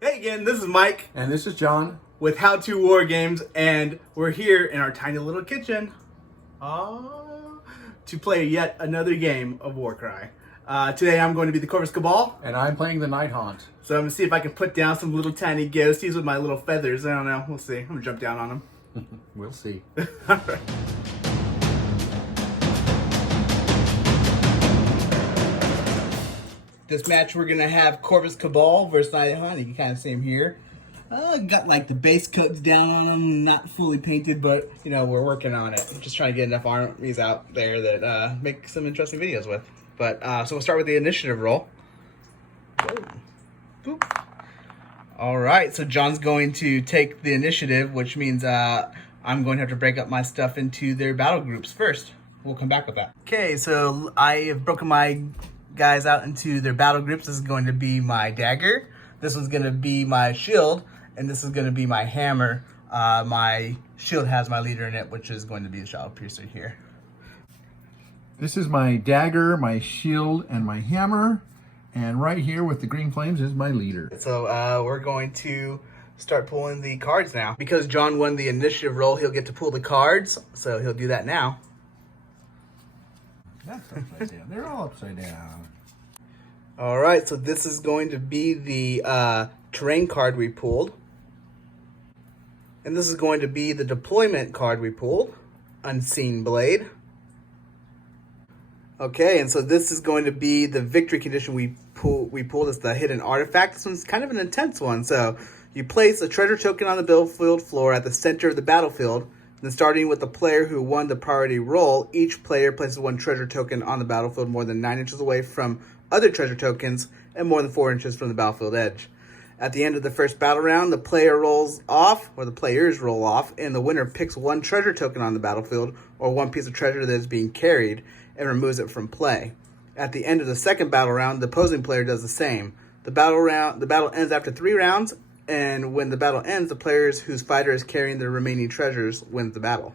Hey again, this is Mike. And this is John. With How To War Games, and we're here in our tiny little kitchen to play yet another game of Warcry. Today I'm going to be the Corvus Cabal. And I'm playing the Nighthaunt. So I'm going to see if I can put down some little tiny ghosties with my little feathers. I don't know. We'll see. I'm going to jump down on them. We'll see. All right. This match we're going to have Corvus Cabal versus Nighthaunt. You can kind of see him here. Got like the base coats down on them, not fully painted, but you know, we're working on it. Just trying to get enough armies out there that make some interesting videos with. But so we'll start with the initiative roll. Boop. All right, so John's going to take the initiative, which means I'm going to have to break up my stuff into their battle groups first. We'll come back with that. Okay, so I have broken my guys out into their battle groups. This is going to be my dagger. This one's going to be my shield. And this is going to be my hammer. My shield has my leader in it, which is going to be the Shadow Piercer here. This is my dagger, my shield, and my hammer. And right here with the green flames is my leader. So we're going to start pulling the cards now. Because John won the initiative roll, he'll get to pull the cards. So he'll do that now. That's upside down. They're all upside down. All right, so this is going to be the terrain card we pulled. And this is going to be the deployment card we pulled, Unseen Blade. Okay, and so this is going to be the victory condition we pulled as the hidden artifact. This one's kind of an intense one. So you place a treasure token on the battlefield floor at the center of the battlefield. Then starting with the player who won the priority roll, each player places one treasure token on the battlefield more than 9 inches away from other treasure tokens and more than 4 inches from the battlefield edge. At the end of the first battle round, the player rolls off, or the players roll off, and the winner picks one treasure token on the battlefield, or one piece of treasure that is being carried, and removes it from play. At the end of the second battle round, the opposing player does the same. The battle ends after 3 rounds, and when the battle ends, the players whose fighter is carrying the remaining treasures wins the battle.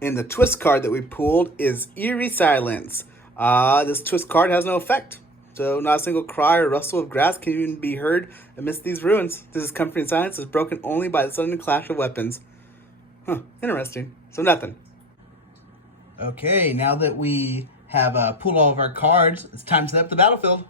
And the twist card that we pulled is Eerie Silence. This twist card has no effect. So not a single cry or rustle of grass can even be heard amidst these ruins. This comforting silence is broken only by the sudden clash of weapons. Huh, interesting. So nothing. Okay, now that we have pulled all of our cards, it's time to set up the battlefield.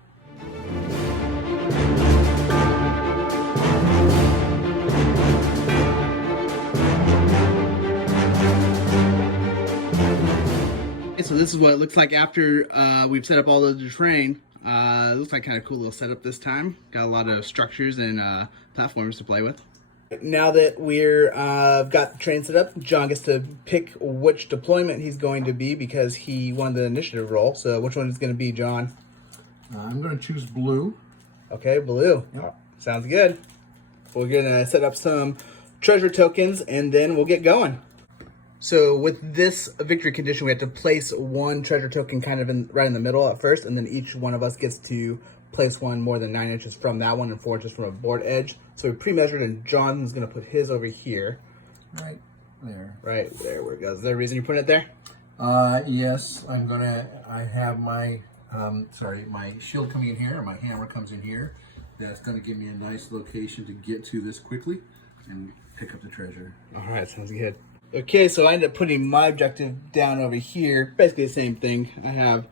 Okay, so this is what it looks like after we've set up all the terrain. It looks like kind of cool little setup this time. Got a lot of structures and platforms to play with. Now that we're got the train set up, John gets to pick which deployment he's going to be because he won the initiative roll. So which one is going to be, John? I'm going to choose blue. Okay, blue. Yep. Sounds good. We're going to set up some treasure tokens and then we'll get going. So with this victory condition, we have to place one treasure token kind of right in the middle at first, and then each one of us gets to place one more than 9 inches from that one and 4 inches from a board edge. So we pre-measured, and John's going to put his over here. Right there. Right there where it goes. Is there a reason you're putting it there? Yes, I have my, my shield coming in here, and my hammer comes in here. That's going to give me a nice location to get to this quickly and pick up the treasure. All right, sounds good. Okay, so I ended up putting my objective down over here. Basically the same thing. I have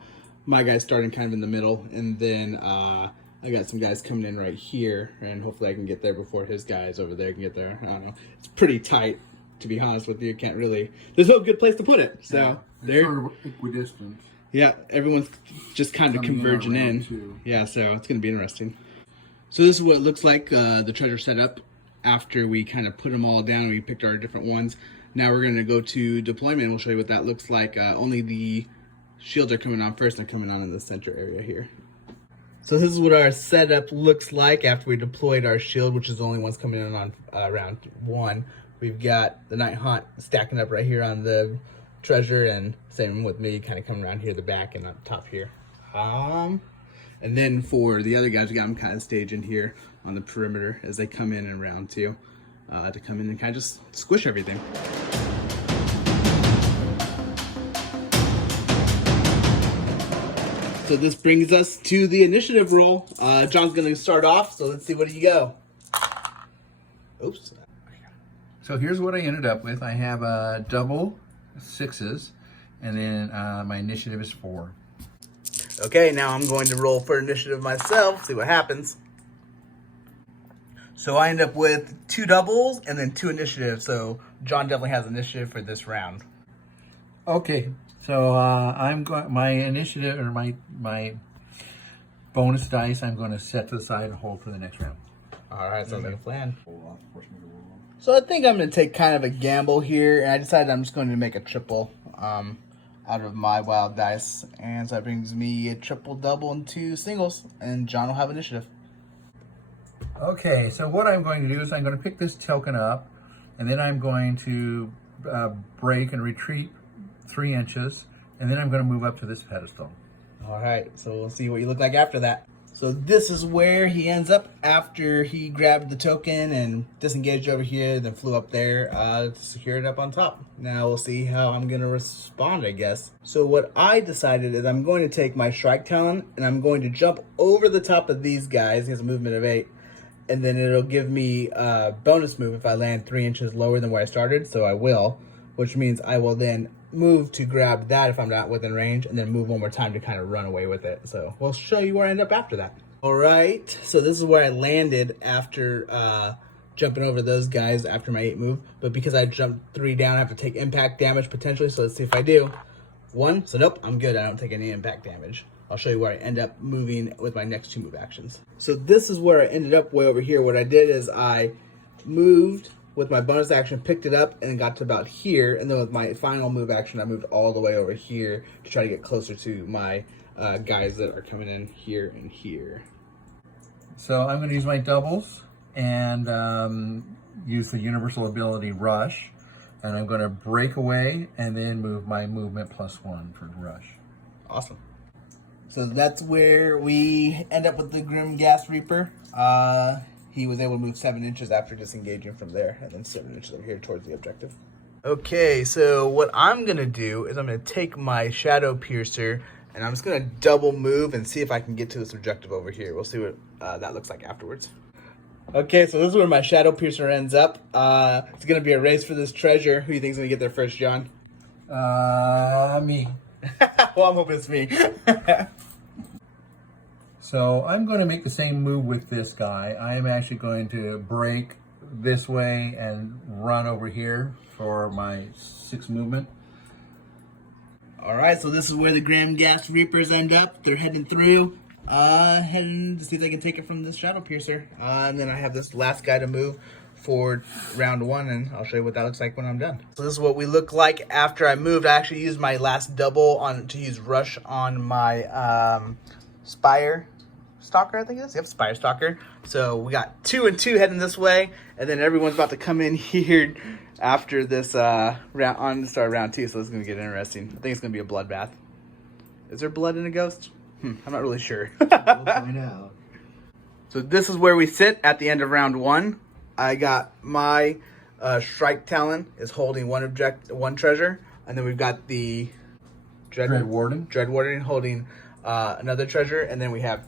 my guys starting kind of in the middle, and then I got some guys coming in right here, and hopefully I can get there before his guys over there can get there. I don't know. It's pretty tight, to be honest with you. Can't really, there's no good place to put it. So yeah, they're sort of equidistant. Yeah, everyone's just kind of converging in. Yeah, so it's going to be interesting. So this is what it looks like, the treasure setup after we kind of put them all down and we picked our different ones. Now we're going to go to deployment and we'll show you what that looks like. Only the shields are coming on first and coming on in the center area here. So this is what our setup looks like after we deployed our shield, which is the only ones coming in on round 1. We've got the Nighthaunt stacking up right here on the treasure, and same with me kind of coming around here the back and up top here. And then for the other guys, we got them kind of staging here on the perimeter as they come in round 2. To come in and kind of just squish everything. So this brings us to the initiative roll. John's going to start off, so let's see what you go. Oops. So here's what I ended up with. I have a double 6s, and then my initiative is 4. Okay, now I'm going to roll for initiative myself, see what happens. So I end up with 2 doubles and then 2 initiatives, so John definitely has initiative for this round. Okay, so I'm going. My initiative or my bonus dice, I'm going to set to the side and hold for the next round. All right, sounds like a plan. So I think I'm going to take kind of a gamble here, and I decided I'm just going to make a triple out of my wild dice, and so that brings me a triple, double, and 2 singles, and John will have initiative. Okay, so what I'm going to do is I'm going to pick this token up, and then I'm going to break and retreat 3 inches, and then I'm going to move up to this pedestal. All right, so we'll see what you look like after that. So this is where he ends up after he grabbed the token and disengaged over here, then flew up there to secure it up on top. Now we'll see how I'm going to respond, I guess. So what I decided is I'm going to take my Shrike Talon and I'm going to jump over the top of these guys. He has a movement of 8. And then it'll give me a bonus move if I land 3 inches lower than where I started. So I will, which means I will then move to grab that if I'm not within range, and then move one more time to kind of run away with it. So we'll show you where I end up after that. All right, so this is where I landed after jumping over those guys after my 8 move. But because I jumped 3 down, I have to take impact damage potentially. So let's see if I do. 1, so nope, I'm good. I don't take any impact damage. I'll show you where I end up moving with my next 2 move actions. So this is where I ended up way over here. What I did is I moved with my bonus action, picked it up, and got to about here. And then with my final move action, I moved all the way over here to try to get closer to my guys that are coming in here and here. So I'm going to use my doubles and use the universal ability Rush. And I'm going to break away and then move my movement +1 for Rush. Awesome. So that's where we end up with the Grimghast Reaper. He was able to move 7 inches after disengaging from there, and then 7 inches over here towards the objective. Okay, so what I'm going to do is I'm going to take my Shadow Piercer, and I'm just going to double move and see if I can get to this objective over here. We'll see what that looks like afterwards. Okay, so this is where my Shadow Piercer ends up. It's going to be a race for this treasure. Who do you think is going to get there first, John? Me. Well, I'm hoping it's me. So I'm going to make the same move with this guy. I am actually going to break this way and run over here for my 6 movement. All right, so this is where the Grimghast Reapers end up. They're heading through, heading to see if they can take it from this Shadow Piercer. And then I have this last guy to move for round 1, and I'll show you what that looks like when I'm done. So this is what we look like after I moved. I actually used my last double to use Rush on my Spire Stalker, I think it is. Yep, Spire Stalker. So we got 2 and 2 heading this way, and then everyone's about to come in here after this round on the start of round 2. So this is gonna get interesting. I think it's gonna be a bloodbath. Is there blood in a ghost? I'm not really sure. We'll find out. So this is where we sit at the end of round 1. I got my Shrike Talon is holding one treasure, and then we've got the Dreadwarden holding another treasure, and then we have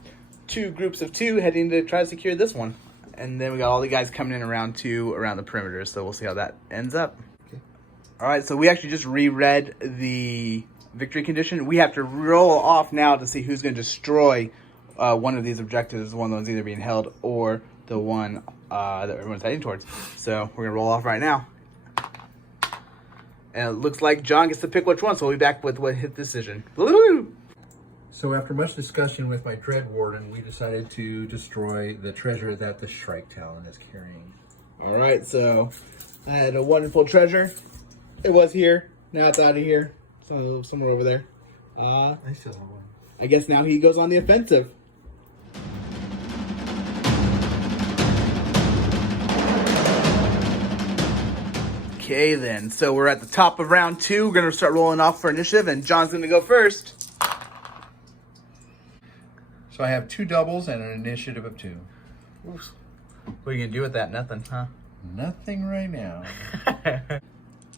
2 groups of 2 heading to try to secure this one. And then we got all the guys coming in around 2 around the perimeter, so we'll see how that ends up. Okay. All right, so we actually just reread the victory condition. We have to roll off now to see who's going to destroy one of these objectives, one of those either being held or the one that everyone's heading towards. So we're going to roll off right now. And it looks like John gets to pick which one, so we'll be back with what his decision. Woo-hoo! So after much discussion with my Dreadwarden, we decided to destroy the treasure that the Shrike Talon is carrying. All right, so I had a wonderful treasure. It was here. Now it's out of here. So somewhere over there. I still have one. I guess now he goes on the offensive. Okay then, so we're at the top of round 2. We're gonna start rolling off for initiative, and John's gonna go first. So I have 2 doubles and an initiative of 2. Oops. What are you gonna do with that? Nothing, huh? Nothing right now.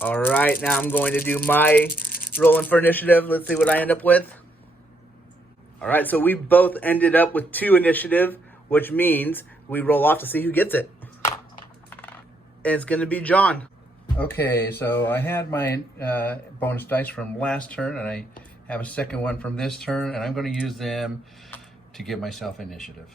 All right, now I'm going to do my rolling for initiative. Let's see what I end up with. All right, so we both ended up with 2 initiative, which means we roll off to see who gets it. And it's going to be John. Okay, so I had my bonus dice from last turn, and I have a second one from this turn, and I'm going to use them to give myself initiative.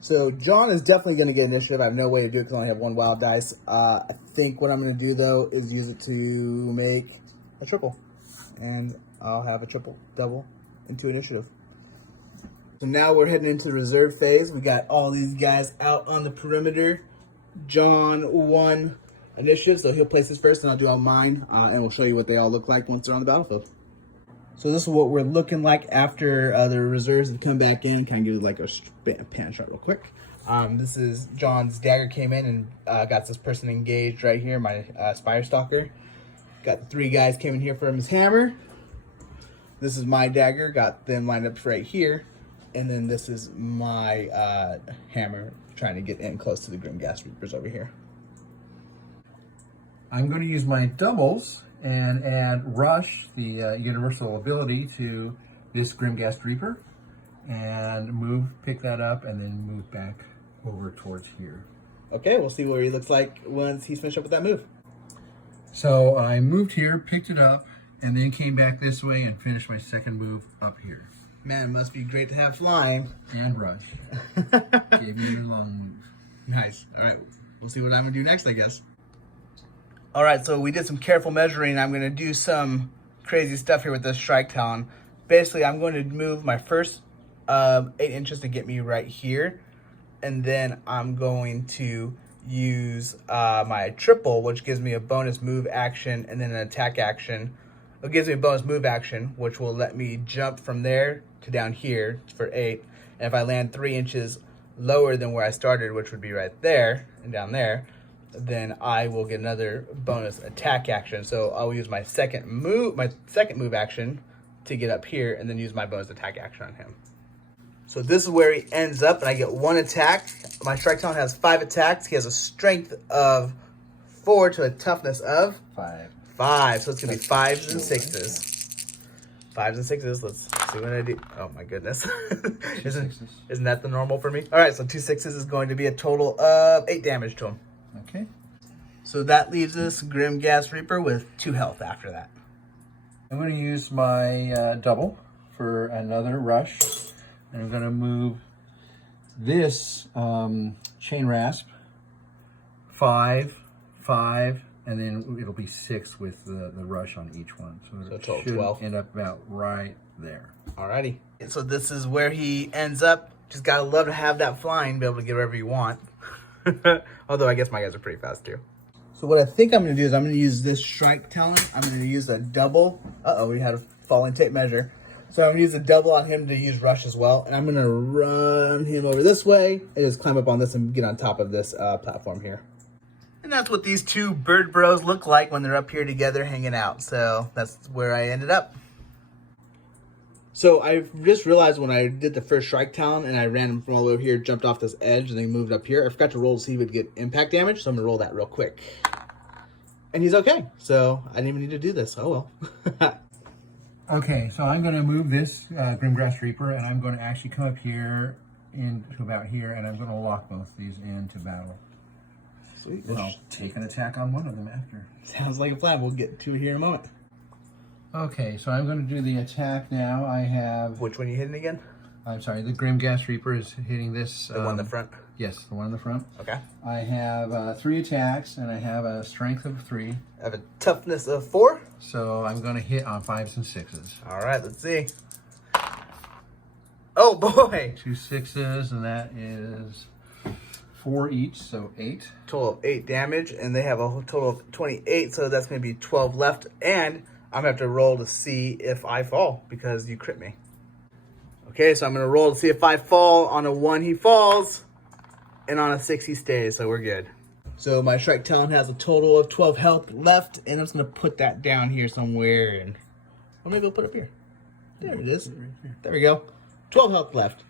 So John is definitely going to get initiative. I have no way to do it because I only have 1 wild dice. I think what I'm going to do, though, is use it to make a triple. And I'll have a triple, double, into initiative. So now we're heading into the reserve phase. We got all these guys out on the perimeter. John won initiative, so he'll place his first, and I'll do all mine, and we'll show you what they all look like once they're on the battlefield. So this is what we're looking like after the reserves have come back in. Kind of give like a pan shot real quick. This is John's dagger came in and got this person engaged right here, my Spire Stalker. Got the 3 guys came in here from his hammer. This is my dagger, got them lined up right here. And then this is my hammer, trying to get in close to the Grimghast Reapers over here. I'm going to use my doubles and add Rush, the universal ability, to this Grimghast Reaper. And pick that up, and then move back over towards here. Okay, we'll see what he looks like once he's finished up with that move. So I moved here, picked it up, and then came back this way and finished my second move up here. Man, it must be great to have flying. And Rush. Gave me your long move. Nice. All right, we'll see what I'm going to do next, I guess. All right, so we did some careful measuring. I'm going to do some crazy stuff here with this Shrike Talon. Basically, I'm going to move my first 8 inches to get me right here. And then I'm going to use my triple, which gives me a bonus move action and then an attack action. It gives me a bonus move action, which will let me jump from there to down here for 8. And if I land 3 inches lower than where I started, which would be right there and down there, then I will get another bonus attack action. So I'll use my second move action to get up here, and then use my bonus attack action on him. So this is where he ends up, and I get 1 attack. My Shrike Talon has 5 attacks. He has a strength of 4 to a toughness of 5. So it's gonna be 5s and 6s. 5s and 6s. Let's see what I do. Oh my goodness. Isn't that the normal for me? All right, so 2 6s is going to be a total of 8 damage to him. Okay. So that leaves us Grimghast Reaper with 2 health after that. I'm going to use my double for another rush. And I'm going to move this chain rasp 5, 5, and then it'll be 6 with the rush on each one. So it total should 12. end up about right there. Alrighty. So this is where he ends up. Just gotta love to have that flying, be able to get wherever you want. Although I guess my guys are pretty fast too. So what I think I'm gonna do is I'm gonna use this Shrike Talon. I'm gonna use a double. We had a falling tape measure. So I'm gonna use a double on him to use rush as well. And I'm gonna run him over this way and just climb up on this and get on top of this platform here. And that's what these 2 bird bros look like when they're up here together hanging out. So that's where I ended up. So I just realized when I did the first Shrike Talon and I ran him from all the way over here, jumped off this edge, and then moved up here, I forgot to roll to see if he would get impact damage, so I'm going to roll that real quick. And he's okay, so I didn't even need to do this. Oh well. Okay, so I'm going to move this Grimghast Reaper, and I'm going to actually come up here into about here, and I'm going to lock both these into battle. Sweet. And I'll take an attack on one of them after. Sounds like a plan. We'll get to it here in a moment. Okay, so I'm going to do the attack now. I have... Which one are you hitting again? I'm sorry, the Grimghast Reaper is hitting this... The one in the front? Yes, the one in the front. Okay. I have 3 attacks, and I have a strength of 3. I have a toughness of 4. So I'm going to hit on 5s and 6s. All right, let's see. Oh, boy. 2 6s, and that is 4 each, so 8. Total of 8 damage, and they have a total of 28, so that's going to be 12 left. And I'm going to have to roll to see if I fall, because you crit me. Okay, so I'm going to roll to see if I fall. On a 1, he falls, and on a 6, he stays, so we're good. So my Shrike Talon has a total of 12 health left, and I'm just going to put that down here somewhere, and well, maybe I'll put it up here. There it is. There we go. 12 health left.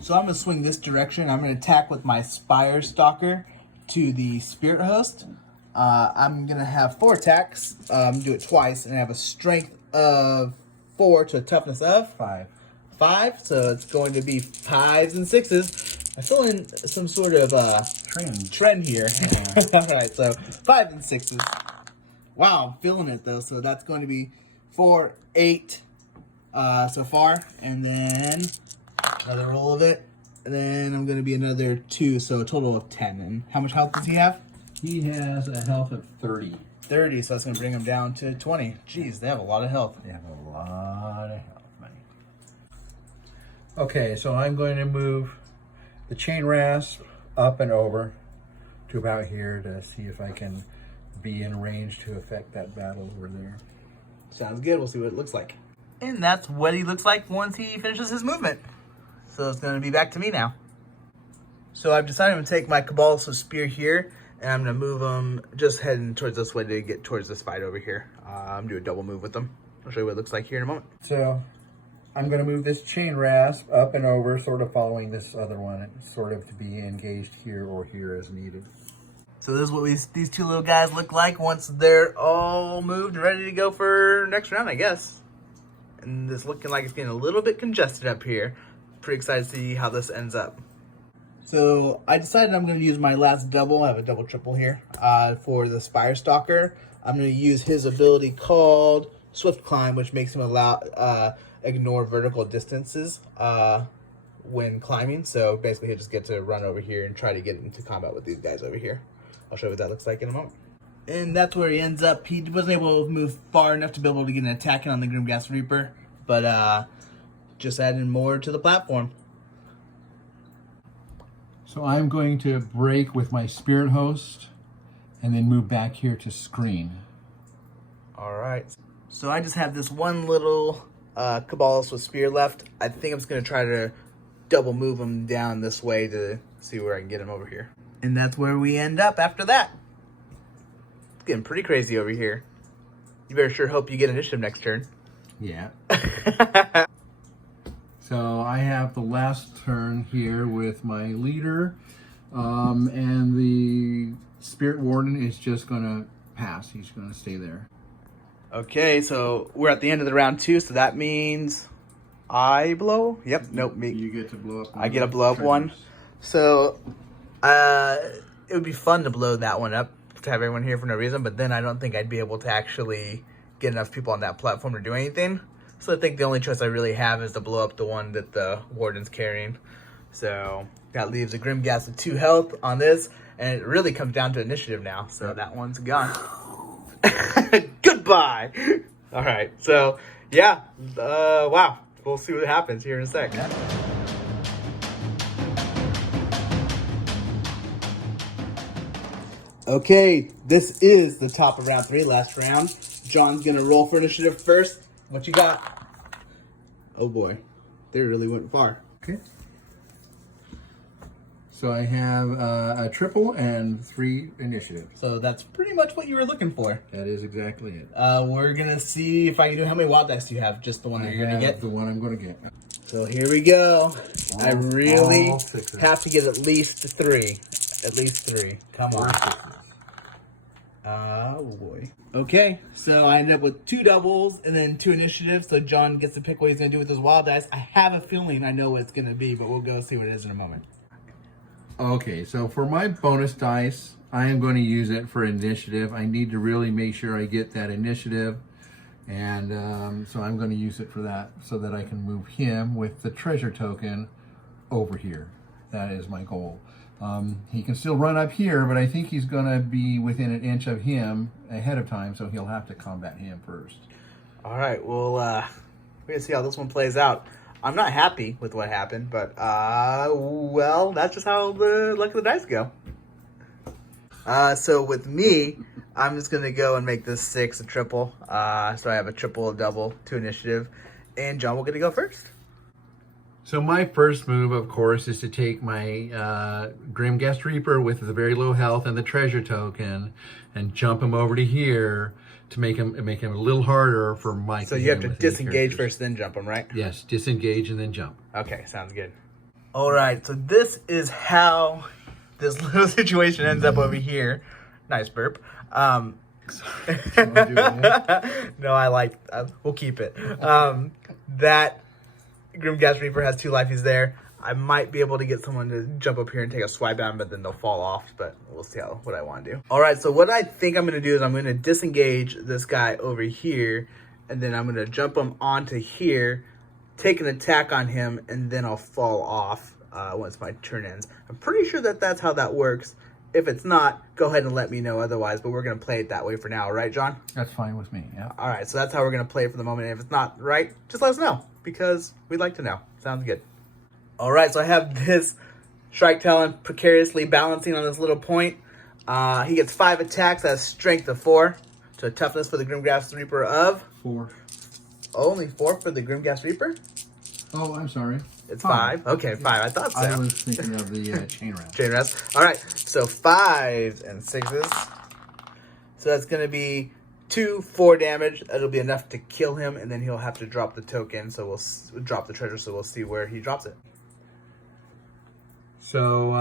So I'm going to swing this direction. I'm going to attack with my Spire Stalker to the Spirit Host. I'm going to have 4 attacks. Do it twice, and I have a strength of 4 to a toughness of 5. 5, so it's going to be 5s and 6s. I feel in some sort of trend here. All right, so 5 and 6s. Wow, I'm feeling it though. So that's going to be 4, 8 so far, and then another roll of it, and then I'm going to be another 2, so a total of 10. And how much health does he have? He has a health of 30. 30, so that's going to bring him down to 20. Jeez, they have a lot of health. They have a lot of health, man. Okay, so I'm going to move the Chain Rasp up and over to about here to see if I can be in range to affect that battle over there. Sounds good. We'll see what it looks like. And that's what he looks like once he finishes his movement. So it's going to be back to me now. So I've decided to take my Cabalist with Spear here, and I'm going to move him just heading towards this way to get towards this fight over here. I'm doing a double move with them. I'll show you what it looks like here in a moment. So I'm going to move this Chain Rasp up and over, sort of following this other one, sort of to be engaged here or here as needed. So this is what these two little guys look like once they're all moved and ready to go for next round, I guess. And it's looking like it's getting a little bit congested up here. Pretty excited to see how this ends up. So I decided I'm going to use my last double. I have a double triple here for the Spire Stalker. I'm going to use his ability called Swift Climb, which makes him ignore vertical distances when climbing. So basically he'll just get to run over here and try to get into combat with these guys over here. I'll show you what that looks like in a moment. And that's where he ends up. He wasn't able to move far enough to be able to get an attack in on the Grimghast Reaper, but just adding more to the platform. So I'm going to break with my Spirit Host and then move back here to screen. All right. So I just have this one little Cabalist with Spear left. I think I'm just going to try to double move him down this way to see where I can get him over here. And that's where we end up after that. It's getting pretty crazy over here. You better sure hope you get initiative next turn. Yeah. So I have the last turn here with my leader, and the Spirit Warden is just going to pass. He's going to stay there. Okay, so we're at the end of the round 2, so that means I blow? Yep, nope, me. You get to blow up one. I get to blow up one. So it would be fun to blow that one up, to have everyone here for no reason, but then I don't think I'd be able to actually get enough people on that platform to do anything. So I think the only choice I really have is to blow up the one that the Warden's carrying. So that leaves a Grimghast with 2 health on this, and it really comes down to initiative now. So that one's gone. Goodbye! Alright, so yeah, wow. We'll see what happens here in a sec. Okay, this is the top of round 3, last round. John's gonna roll for initiative first. What you got? Oh boy, they really went far. Okay. So I have a triple and 3 initiative. So that's pretty much what you were looking for. That is exactly it. We're gonna see if I can do. How many wild dice do you have? Just the one that you're gonna get? The one I'm gonna get. So here we go. I really have to get at least 3. At least 3. Come on. Oh boy. Okay, so I ended up with 2 doubles and then 2 initiatives. So John gets to pick what he's gonna do with those wild dice. I have a feeling I know what it's gonna be, but we'll go see what it is in a moment. Okay, so for my bonus dice, I am going to use it for initiative. I need to really make sure I get that initiative. And so I'm going to use it for that so that I can move him with the treasure token over here. That is my goal. He can still run up here, but I think he's going to be within an inch of him ahead of time, so he'll have to combat him first. All right, well, we're going to see how this one plays out. I'm not happy with what happened, but, well, that's just how the luck of the dice go. So with me, I'm just going to go and make this 6 a triple. So I have a triple, a double, 2 initiative, and John will get to go first. So my first move, of course, is to take my Grimghast Reaper with the very low health and the treasure token and jump him over to here to make him a little harder for Mike. So you have to disengage first, then jump him, right? Yes, disengage and then jump. Okay, sounds good. All right, so this is how this little situation ends up over here. Nice burp. No, I like. We'll keep it. That Grimghast Reaper has 2 life. He's there. I might be able to get someone to jump up here and take a swipe at him, but then they'll fall off. But we'll see what I want to do. All right, so what I think I'm going to do is I'm going to disengage this guy over here, and then I'm going to jump him onto here, take an attack on him, and then I'll fall off once my turn ends. I'm pretty sure that that's how that works. If it's not, go ahead and let me know otherwise, but we're going to play it that way for now, right, John? That's fine with me, yeah. All right, so that's how we're going to play it for the moment. And if it's not right, just let us know, because we'd like to know. Sounds good. All right, so I have this Shrike Talon precariously balancing on this little point. He gets 5 attacks, that's strength of 4, to a toughness for the Grimghast Reaper of 4. Only 4 for the Grimghast Reaper? Oh, I'm sorry. It's 5. Okay, 5. I thought so. I was thinking of the chain rasp. Chain rasp. All right, so 5s and 6s. So that's going to be 2, 4 damage. That'll be enough to kill him, and then he'll have to drop the token. So we'll drop the treasure, so we'll see where he drops it. So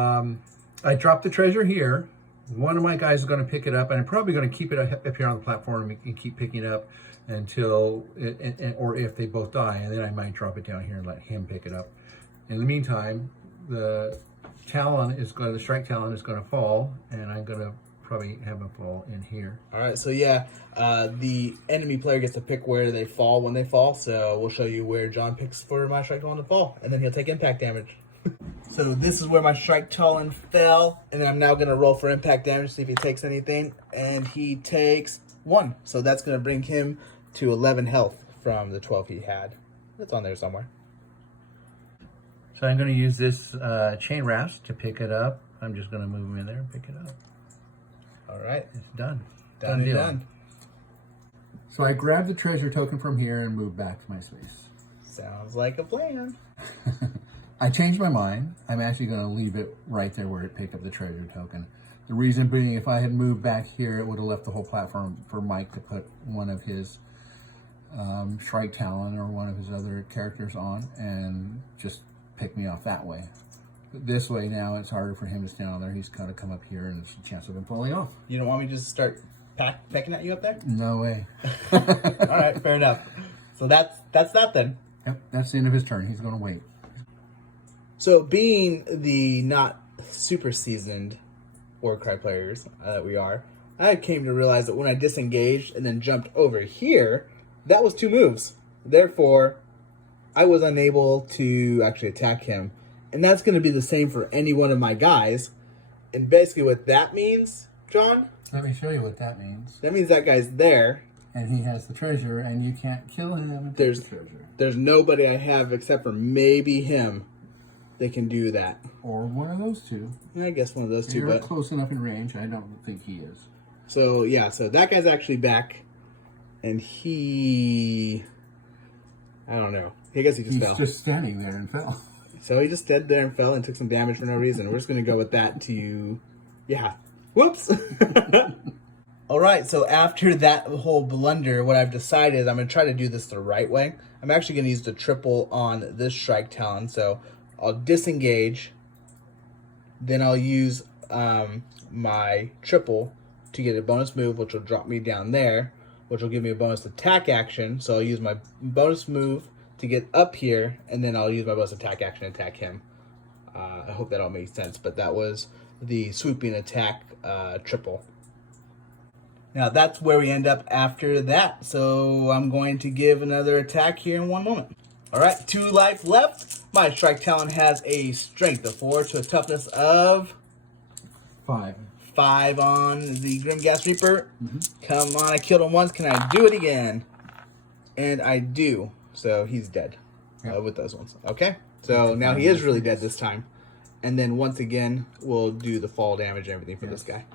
I dropped the treasure here. One of my guys is going to pick it up, and I'm probably going to keep it up here on the platform and keep picking it up until, or if they both die, and then I might drop it down here and let him pick it up. In the meantime, the Shrike Talon is going to fall, and I'm going to probably have him fall in here. All right, so yeah, the enemy player gets to pick where they fall when they fall, so we'll show you where John picks for my Shrike Talon to fall, and then he'll take impact damage. So this is where my Shrike Talon fell, and I'm now going to roll for impact damage, see if he takes anything, and he takes 1. So that's going to bring him to 11 health from the 12 he had. It's on there somewhere. So I'm going to use this chain rasp to pick it up. I'm just going to move him in there and pick it up. All right. It's done. Done and done. So I grabbed the treasure token from here and moved back to my space. Sounds like a plan. I changed my mind. I'm actually going to leave it right there where it picked up the treasure token. The reason being, if I had moved back here, it would have left the whole platform for Mike to put one of his Shrike Talon or one of his other characters on and just pick me off that way. But this way now, it's harder for him to stand on there. He's got to come up here, and there's a chance of him falling off. You don't want me to just start pecking at you up there? No way. All right, fair enough. So that's that then. Yep, that's the end of his turn. He's going to wait. So being the not super seasoned WARCRY players that we are, I came to realize that when I disengaged and then jumped over here, that was 2 moves. Therefore, I was unable to actually attack him. And that's going to be the same for any one of my guys. And basically what that means, John? Let me show you what that means. That means that guy's there. And he has the treasure, and you can't kill him and There's take the treasure. There's nobody I have except for maybe him that can do that. Or one of those 2. I guess one of those 2. You're but close enough in range. I don't think he is. So, yeah, so that guy's actually back. And he... I don't know. I guess he just fell. He's just standing there and fell. So he just stood there and fell and took some damage for no reason. We're just going to go with that to... Yeah. Whoops! All right, so after that whole blunder, what I've decided is I'm going to try to do this the right way. I'm actually going to use the triple on this Shrike Talon. So I'll disengage. Then I'll use my triple to get a bonus move, which will drop me down there, which will give me a bonus attack action. So I'll use my bonus move to get up here, and then I'll use my bonus attack action to attack him. I hope that all makes sense, but that was the swooping attack triple. Now that's where we end up after that, so I'm going to give another attack here in 1 moment. All right, 2 life left. My Shrike Talon has a strength of 4 to a toughness of 5. 5 on the Grimghast Reaper. Come on, I killed him once. Can I do it again? And I do. So he's dead with those ones. Okay, so now he is really dead this time. And then once again, we'll do the fall damage and everything for this guy.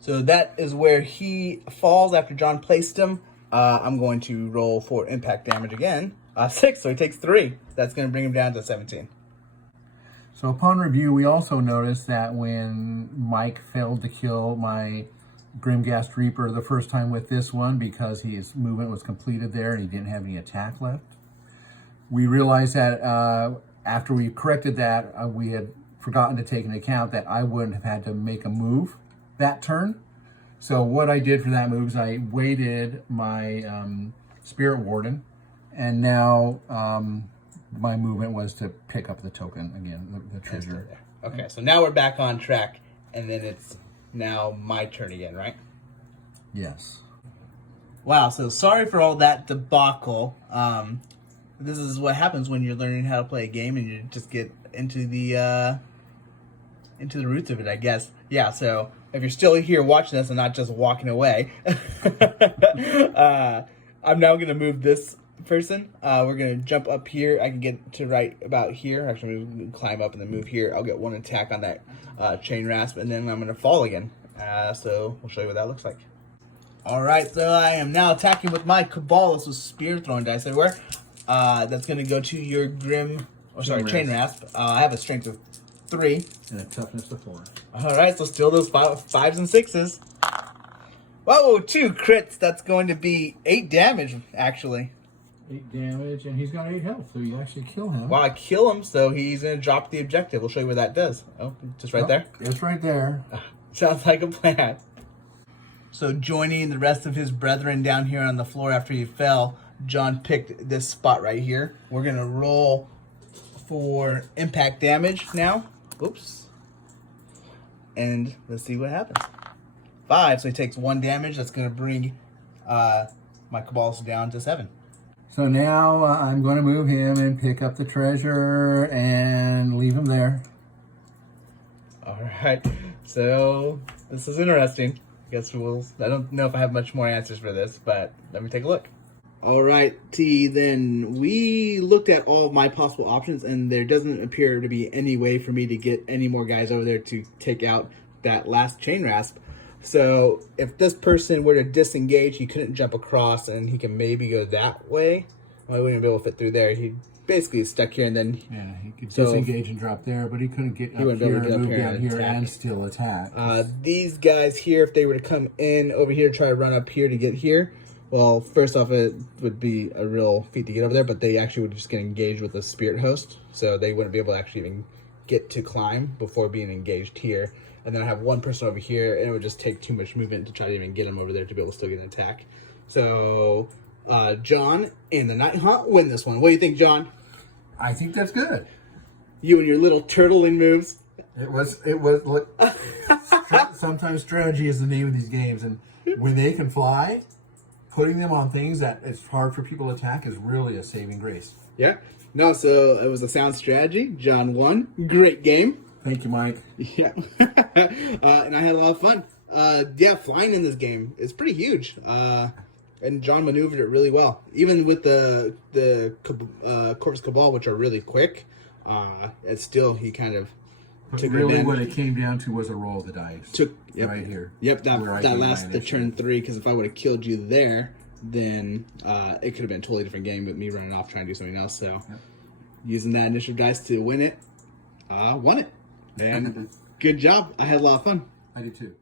So that is where he falls after John placed him. I'm going to roll for impact damage again. 6, so he takes 3. That's going to bring him down to 17. So upon review, we also noticed that when Mike failed to kill my Grimghast Reaper the first time with this one because his movement was completed there and he didn't have any attack left, we realized that after we corrected that, we had forgotten to take into account that I wouldn't have had to make a move that turn. So what I did for that move is I waited my Spirit Warden, and now my movement was to pick up the token again, the treasure. Okay, so now we're back on track, and then it's now my turn again, right? Yes. Wow, so sorry for all that debacle. This is what happens when you're learning how to play a game and you just get into the roots of it, I guess. Yeah, so if you're still here watching this and not just walking away, I'm now going to move this person. We're going to jump up here. I can get to right about here. Actually, I'm going to climb up and then move here. I'll get one attack on that chain rasp, and then I'm going to fall again. So we'll show you what that looks like. All right, so I am now attacking with my Cabalist with spear throwing dice everywhere. That's going to go to your chain rasp. I have a strength of 3 and a toughness of 4. All right, so still those 5s and 6s. Whoa, 2 crits. That's going to be 8 damage, actually. 8 damage, and he's got 8 health, so you actually kill him. Well, I kill him, so he's going to drop the objective. We'll show you what that does. Oh, just right there? It's right there. Sounds like a plan. So joining the rest of his brethren down here on the floor after he fell, John picked this spot right here. We're going to roll for impact damage now. Oops. And let's see what happens. 5, so he takes 1 damage. That's going to bring my Cabalist down to 7. So now I'm going to move him and pick up the treasure and leave him there. All right. So this is interesting. I guess I don't know if I have much more answers for this, but let me take a look. All right, T, then we looked at all of my possible options, and there doesn't appear to be any way for me to get any more guys over there to take out that last chain rasp. So if this person were to disengage, he couldn't jump across, and he can maybe go that way. Well, I wouldn't be able to fit through there. He basically is stuck here, and then... Yeah, he could disengage and drop there, but he couldn't get up here and move down here and still attack. These guys here, if they were to come in over here, try to run up here to get here, well, first off, it would be a real feat to get over there, but they actually would just get engaged with the spirit host, so they wouldn't be able to actually even get to climb before being engaged here. And then I have one person over here, and it would just take too much movement to try to even get him over there to be able to still get an attack. So, John and the Nighthaunt win this one. What do you think, John? I think that's good. You and your little turtling moves. It was. Sometimes strategy is the name of these games, and when they can fly, putting them on things that it's hard for people to attack is really a saving grace. Yeah. No, so it was a sound strategy. John won. Great game. Thank you, Mike. Yeah. And I had a lot of fun. Yeah, flying in this game is pretty huge. And John maneuvered it really well. Even with the Corvus Cabal, which are really quick, it's still, he kind of took really what it came down to was a roll of the dice. Right here. Yep, that last the turn 3, because if I would have killed you there, then it could have been a totally different game with me running off trying to do something else. So using that initiative dice to win it, won it. And good job. I had a lot of fun. I did too.